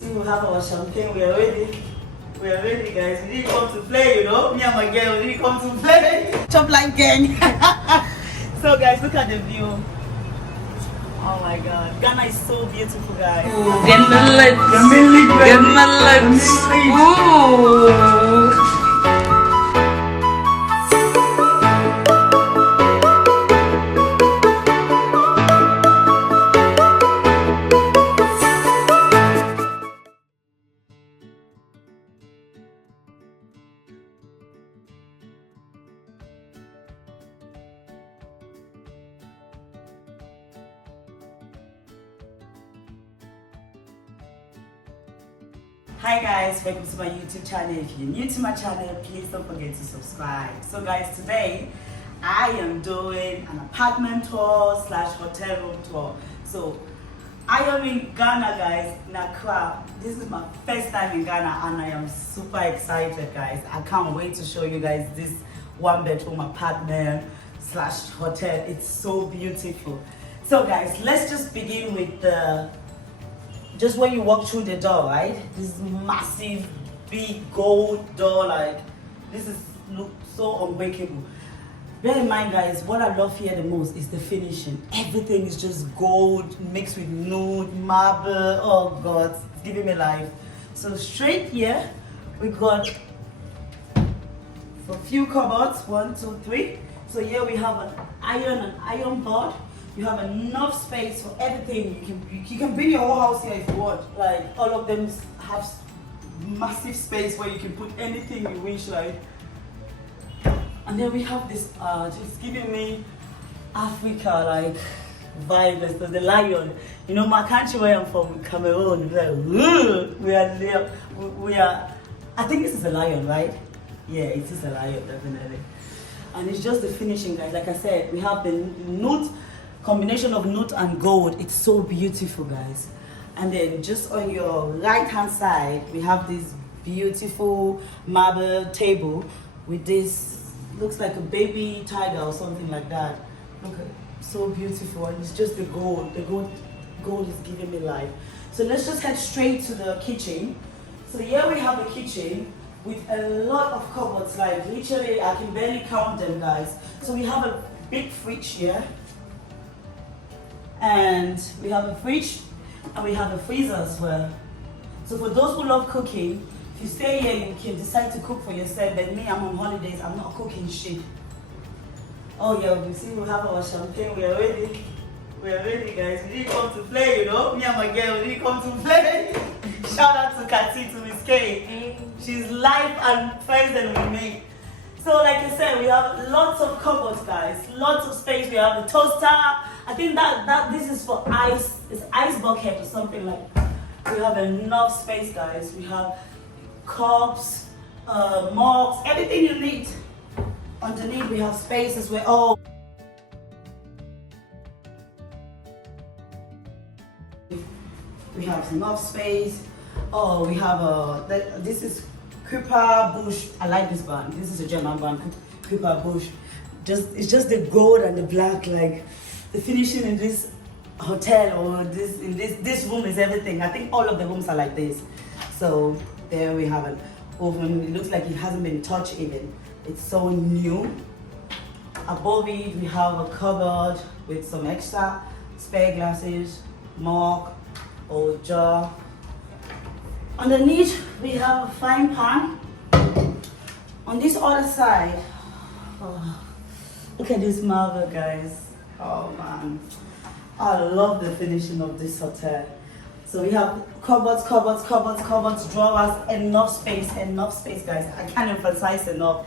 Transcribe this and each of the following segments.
See, we have our champagne. We are ready. We are ready, guys. We didn't come to play, you know. Me and my girl, we didn't come to play. Chop like gang. So, guys, look at the view. Oh my God, Ghana is so beautiful, guys. Get my lips. Ooh. Hi guys, welcome to my YouTube channel. If you're new to my channel, please don't forget to subscribe. So guys, today I am doing an apartment tour / hotel room tour. So I am in Ghana, guys, in Accra. This is my first time in Ghana and I am super excited, guys. I can't wait to show you guys this one bedroom apartment / hotel. It's so beautiful. So guys, let's just begin with the just when you walk through the door, right? This massive, big gold door, like this is look so unbreakable. Bear in mind, guys, what I love here the most is the finishing. Everything is just gold mixed with nude, marble. Oh God, it's giving me life. So straight here, we got a few cupboards, 1, 2, 3. So here we have an iron board. You have enough space for everything. You can bring your whole house here if you want. Like all of them have massive space where you can put anything you wish. Like, and then we have this just giving me Africa like vibe. So the lion. You know my country where I'm from, Cameroon. Like, we are. I think this is a lion, right? Yeah, it is a lion definitely. And it's just the finishing, guys. Like I said, we have the nude. Combination of nude and gold. It's so beautiful, guys. And then just on your right hand side we have this beautiful marble table with this, looks like a baby tiger or something like that. Look at it, so beautiful. And it's just the gold is giving me life. So let's just head straight to the kitchen. So here we have the kitchen with a lot of cupboards, like literally I can barely count them, guys. So we have a big fridge here. And we have a fridge and we have a freezer as well. So for those who love cooking, if you stay here, you can decide to cook for yourself. But me, I'm on holidays, I'm not cooking shit. Oh yeah, you see we have our champagne, we are ready. We are ready, guys. We didn't come to play, you know. Me and my girl, we didn't come to play. Shout out to Kati, to Miss K. She's live and friends with me. So like I said, we have lots of cupboards, guys. Lots of space. We have the toaster. I think that this is for ice. It's ice bucket or something like that. We have enough space, guys. We have cups, mugs, everything you need. Underneath we have space as well. Oh, we have enough space. Oh, we have this is Cooper Bush. I like this brand. This is a German brand, Cooper Bush. It's just the gold and the black, like the finishing in this hotel or this room is everything. I think all of the rooms are like this. So there we have an oven. It looks like it hasn't been touched even. It's so new. Above it we have a cupboard with some extra spare glasses, mug or jar. Underneath we have a frying pan. On this other side, oh, look at this marble, guys. Oh man, I love the finishing of this hotel. So we have cupboards, drawers, enough space, guys. I can't emphasize enough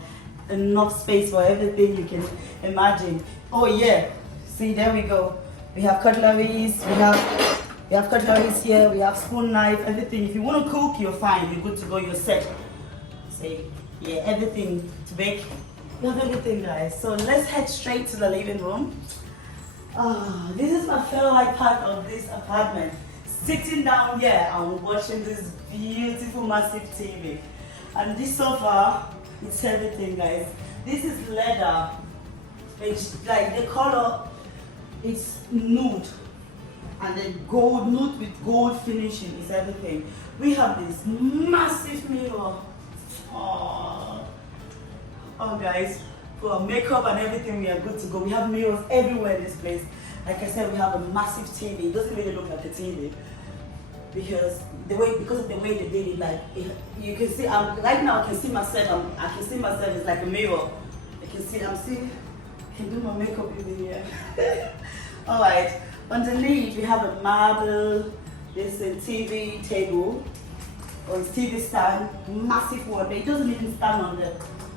space for everything you can imagine. Oh yeah, see, there we go. We have cutleries, we have cutleries here, we have spoon, knife, everything. If you want to cook, you're fine, you're good to go, you're set. See, yeah, everything to bake. We have everything, guys. So let's head straight to the living room. This is my favorite part of this apartment. Sitting down here and watching this beautiful massive TV. And this sofa, it's everything, guys. This is leather. It's like the color, it's nude. and then gold, nude with gold finishing is everything. We have this massive mirror. Oh, guys, for makeup and everything, we are good to go. We have mirrors everywhere in this place. Like I said, we have a massive TV. It doesn't really look like a TV because of the way they did it. Like you can see, right now I can see myself. I can see myself. It's like a mirror. I can see. I can do my makeup even here. All right. Underneath we have a marble. This is a TV table or TV stand, massive one. But it doesn't even stand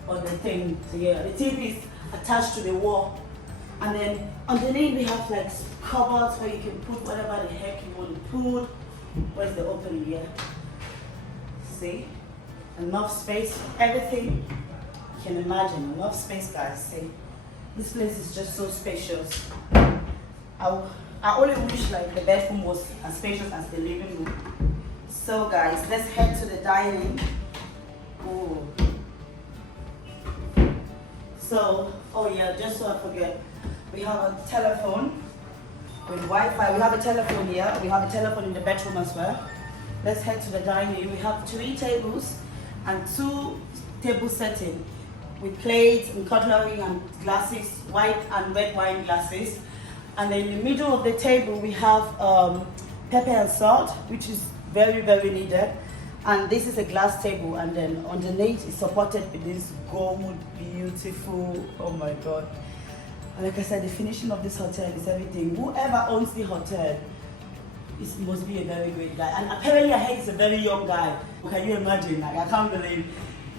on the thing together. The TV is attached to the wall. And then underneath we have like cupboards where you can put whatever the heck you want to put. Where's the opening here? See? Enough space, everything you can imagine. Enough space, guys. See? This place is just so spacious. I only wish like the bedroom was as spacious as the living room. So guys, let's head to the dining. Oh. So, oh yeah, just so I forget. We have a telephone with Wi-Fi. We have a telephone here. We have a telephone in the bedroom as well. Let's head to the dining. We have 3 tables and 2 table settings with plates and cutlery and glasses, white and red wine glasses. And then in the middle of the table, we have pepper and salt, which is very, very needed. And this is a glass table, and then underneath is supported with this gold, beautiful, oh my God. Like I said, the finishing of this hotel is everything. Whoever owns the hotel must be a very great guy. And apparently I heard he's a very young guy. Can you imagine? Like, I can't believe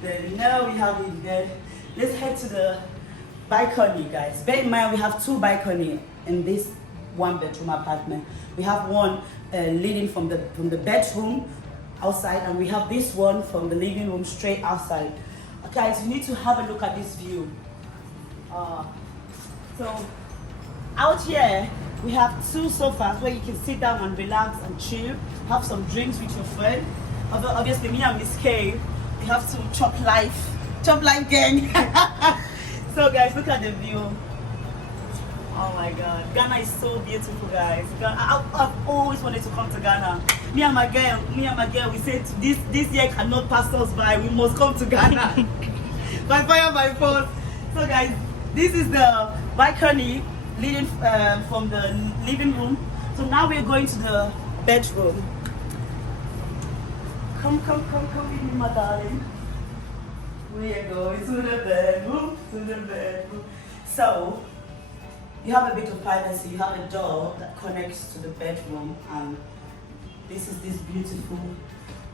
that now we have it there. Let's head to the balcony, guys. Bear in mind we have 2 balconies in this 1-bedroom apartment. We have one leading from the bedroom outside, and we have this one from the living room straight outside. Guys, you need to have a look at this view. So out here we have 2 sofas where you can sit down and relax and chill, have some drinks with your friend. Obviously me and Miss K, we have to chop life gang. So guys, look at the view. Oh my God, Ghana is so beautiful, guys. I've always wanted to come to Ghana. Me and my girl, we said this year cannot pass us by. We must come to Ghana. By fire, by force. So guys, this is the balcony leading from the living room. So now we're going to the bedroom. Come with me, my darling. We are going to the bedroom, So, you have a bit of privacy. You have a door that connects to the bedroom, and this is this beautiful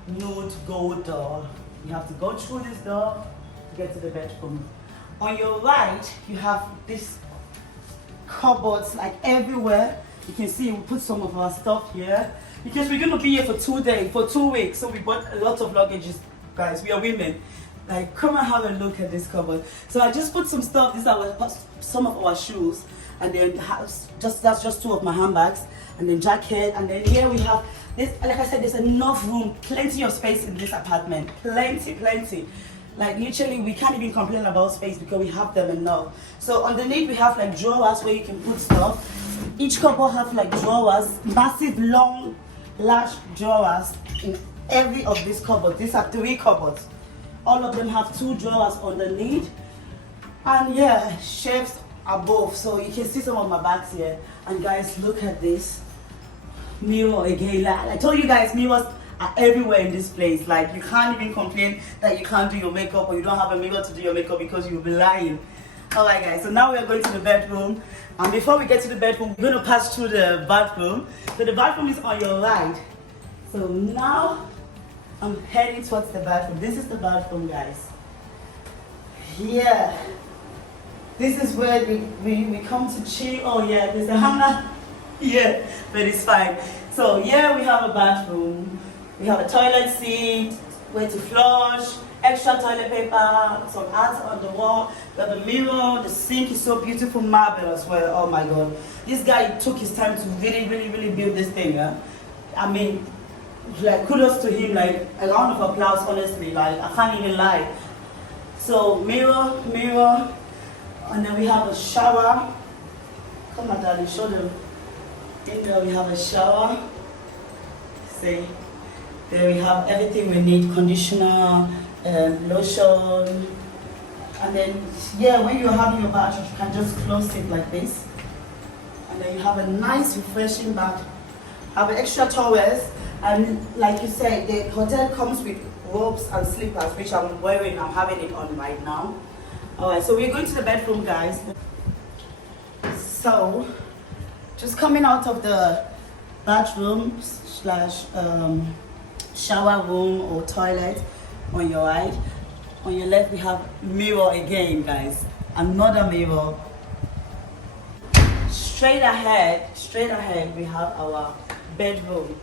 nude gold door. You have to go through this door to get to the bedroom. On your right, you have this cupboards like everywhere. You can see we put some of our stuff here because we're going to be here for 2 weeks. So we bought a lot of luggages, guys. We are women. Like, come and have a look at this cupboard. So I just put some stuff. These are some of our shoes, and then that's just 2 of my handbags, and then jacket, and then here we have this. Like I said, there's enough room, plenty of space in this apartment, plenty. Like literally, we can't even complain about space because we have them enough. So underneath we have like drawers where you can put stuff. Each cupboard have like drawers, massive, long, large drawers in every of these cupboards. These are 3 cupboards. All of them have 2 drawers underneath, and yeah, shelves above. So you can see some of my bags here. And guys, look at this mirror again. Like I told you guys, mirrors are everywhere in this place. Like you can't even complain that you can't do your makeup or you don't have a mirror to do your makeup because you'll be lying. Alright guys, so now we are going to the bedroom, and before we get to the bedroom, we're going to pass through the bathroom. So the bathroom is on your right. So now I'm heading towards the bathroom. This is the bathroom, guys. Yeah. This is where we come to chill. Oh yeah, there's a hanger. Yeah, but it's fine. So yeah, we have a bathroom. We have a toilet seat, where to flush, extra toilet paper, some art on the wall. We have a mirror. The sink is so beautiful, marble as well. Oh my God. This guy took his time to really build this thing. Huh? I mean, like kudos to him, like a round of applause, honestly. Like I can't even lie. So mirror, and then we have a shower. Come on, darling, show them. In there we have a shower. See, there we have everything we need: conditioner, lotion, and then yeah, when you're having your bath, you can just close it like this, and then you have a nice, refreshing bath. Have extra towels, and like you said, the hotel comes with robes and slippers, which I'm wearing. I'm having it on right now. All right, so we're going to the bedroom, guys. So, just coming out of the bathroom slash shower room or toilet on your right. On your left, we have mirror again, guys. Another mirror. Straight ahead, we have our bedroom.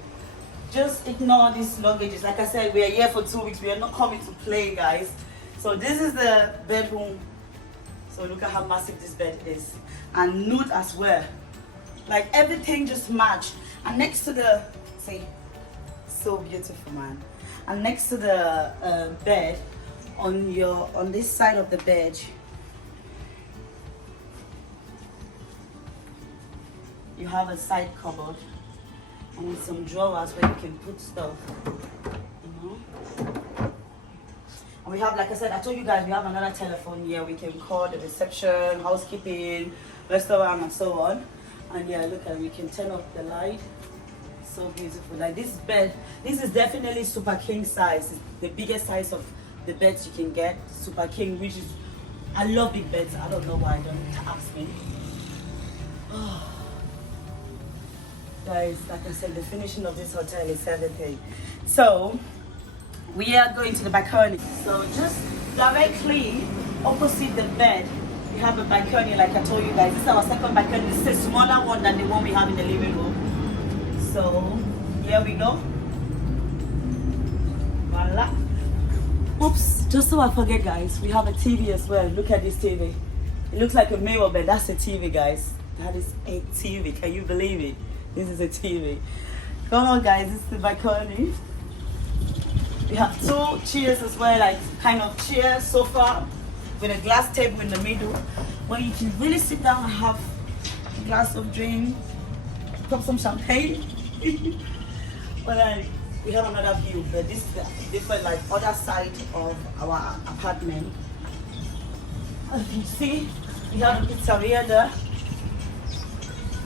Just ignore these luggages. Like I said, we are here for 2 weeks. We are not coming to play, guys. So this is the bedroom. So look at how massive this bed is. And nude as well. Like everything just matched. And next to the, see, so beautiful, man. And next to the bed, on this side of the bed, you have a side cupboard and some drawers where you can put stuff, you know. And we have, like I said, I told you guys, we have another telephone here. We can call the reception, housekeeping, restaurant, and so on. And yeah, look at, we can turn off the light. So beautiful. Like this bed, this is definitely super king size. It's the biggest size of the beds you can get. Super king, which is, I love big beds. I don't know why, don't ask me. Oh. Guys, like I said, the finishing of this hotel is everything. So we are going to the balcony. So just directly opposite the bed, we have a balcony. Like I told you guys, this is our second balcony. This is a smaller one than the one we have in the living room. So here we go. Voila. Oops, just so I forget, guys, we have a TV as well. Look at this TV. It looks like a mirror, but that's a TV, guys. That is a TV. Can you believe it? This is a TV. Come on, guys, this is the balcony. We have 2 chairs as well, like kind of chair, sofa, with a glass table in the middle, where you can really sit down and have a glass of drink, pop some champagne. But we have another view, but this is the different, like, other side of our apartment. As you can see, we have a pizzeria there,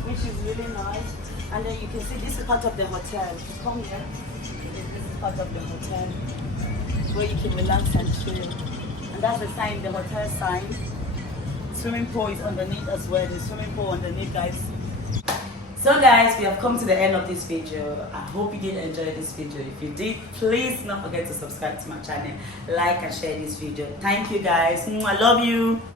which is really nice. And then you can see this is part of the hotel. Come here. This is part of the hotel where you can relax and chill. And that's the sign, the hotel sign. Swimming pool is underneath as well. The swimming pool underneath, guys. So guys, we have come to the end of this video. I hope you did enjoy this video. If you did, please don't forget to subscribe to my channel, like and share this video. Thank you guys. I love you.